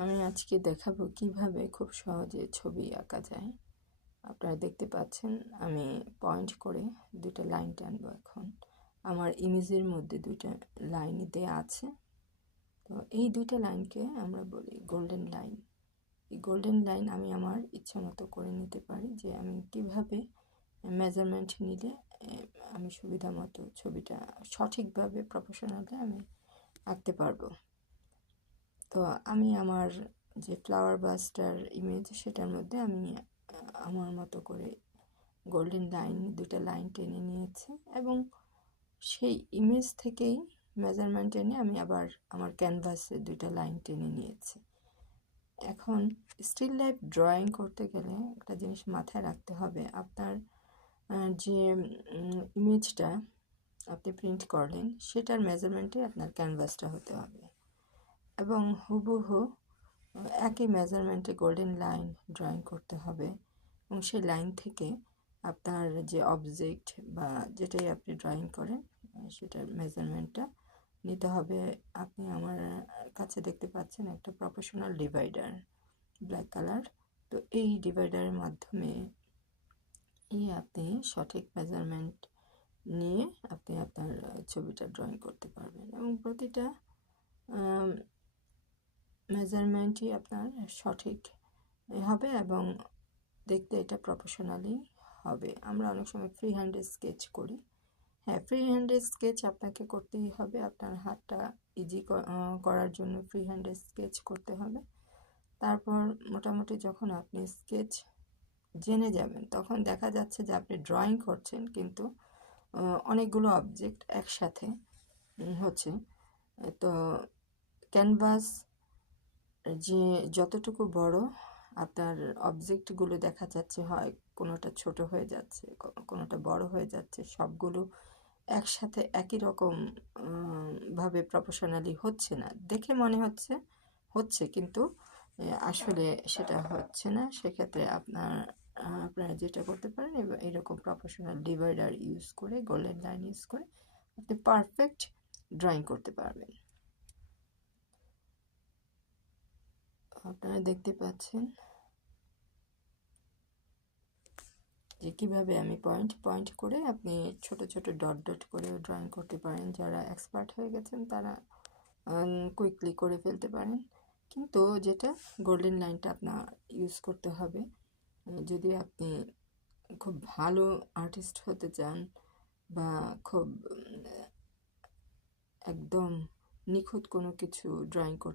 আমি আজকে দেখাবো কিভাবে খুব সহজে ছবি আঁকা যায়। আপনারা দেখতে পাচ্ছেন আমি পয়েন্ট করে দুটো লাইন টানবো। এখন আমার ইমেজের মধ্যে দুইটা লাইন দেয়া আছে, তো এই দুইটা লাইনকে আমরা বলি গোল্ডেন লাইন। এই গোল্ডেন লাইন আমি আমার ইচ্ছা মতো করে নিতে পারি যে আমি কিভাবে মেজারমেন্ট নিলে আমি সুবিধা মতো ছবিটা সঠিকভাবে প্রফেশনালি আমি আঁকতে পারবো। তো আমি আমার যে ফ্লাওয়ার বাসটার ইমেজ সেটার মধ্যে আমি আমার মতো করে গোল্ডেন লাইন দুটো লাইন টেনে নিয়েছি এবং সেই ইমেজ থেকেই মেজারমেন্ট এনে আমি আবার আমার ক্যানভাসে দুটো লাইন টেনে নিয়েছি। এখন স্টিল লাইফ ড্রয়িং করতে গেলে একটা জিনিস মাথায় রাখতে হবে, আপনার যে ইমেজটা আপনি প্রিন্ট করলেন সেটার মেজারমেন্টে আপনার ক্যানভাসটা হতে হবে এবং হুবহু একই মেজারমেন্টে গোল্ডেন লাইন ড্রয়িং করতে হবে এবং সেই লাইন থেকে আপনার যে অবজেক্ট বা যেটাই আপনি ড্রয়িং করেন সেটার মেজারমেন্টটা নিতে হবে। আপনি আমার কাছে দেখতে পাচ্ছেন একটা প্রফেশনাল ডিভাইডার ব্ল্যাক কালার, তো এই ডিভাইডারের মাধ্যমে আপনি সঠিক মেজারমেন্ট নিয়ে আপনি আপনার ছবিটা ড্রয়িং করতে পারবেন এবং প্রতিটা মেজারমেন্টই আপনার সঠিক হবে এবং দেখতে এটা প্রফেশনালি হবে। আমরা অনেক সময় ফ্রি হ্যান্ডে স্কেচ করি। হ্যাঁ, ফ্রি হ্যান্ডে স্কেচ আপনাকে করতেই হবে, আপনার হাতটা ইজি করার জন্য ফ্রি হ্যান্ডে স্কেচ করতে হবে। তারপর মোটামুটি যখন আপনি স্কেচ জেনে যাবেন তখন দেখা যাচ্ছে যে আপনি ড্রয়িং করছেন কিন্তু অনেকগুলো অবজেক্ট একসাথে হচ্ছে। তো ক্যানভাস যে যতটুকু বড় আপনার অবজেক্টগুলো দেখা যাচ্ছে, হয় কোনোটা ছোট হয়ে যাচ্ছে, কোনোটা বড় হয়ে যাচ্ছে, সবগুলো একসাথে একই রকম ভাবে প্রফেশনালি হচ্ছে না। দেখে মনে হচ্ছে কিন্তু আসলে সেটা হচ্ছে না। সেক্ষেত্রে আপনারা যেটা করতে পারেন এরকম প্রফেশনাল ডিভাইডার ইউজ করে, গোল্ডেন লাইন ইউজ করে আপনি পারফেক্ট ড্রয়িং করতে পারবেন। আপনারা দেখতে পাচ্ছেন যে কীভাবে আমি পয়েন্ট করে আপনি ছোট ছোট ডট করে ড্রয়িং করতে পারেন। যারা এক্সপার্ট হয়ে গেছেন তারা কুইকলি করে ফেলতে পারেন, কিন্তু যেটা গোল্ডেন লাইনটা আপনার ইউজ করতে হবে যদি আপনি খুব ভালো আর্টিস্ট হতে চান বা খুব একদম নিখুঁত কোনো কিছু ড্রয়িং করতে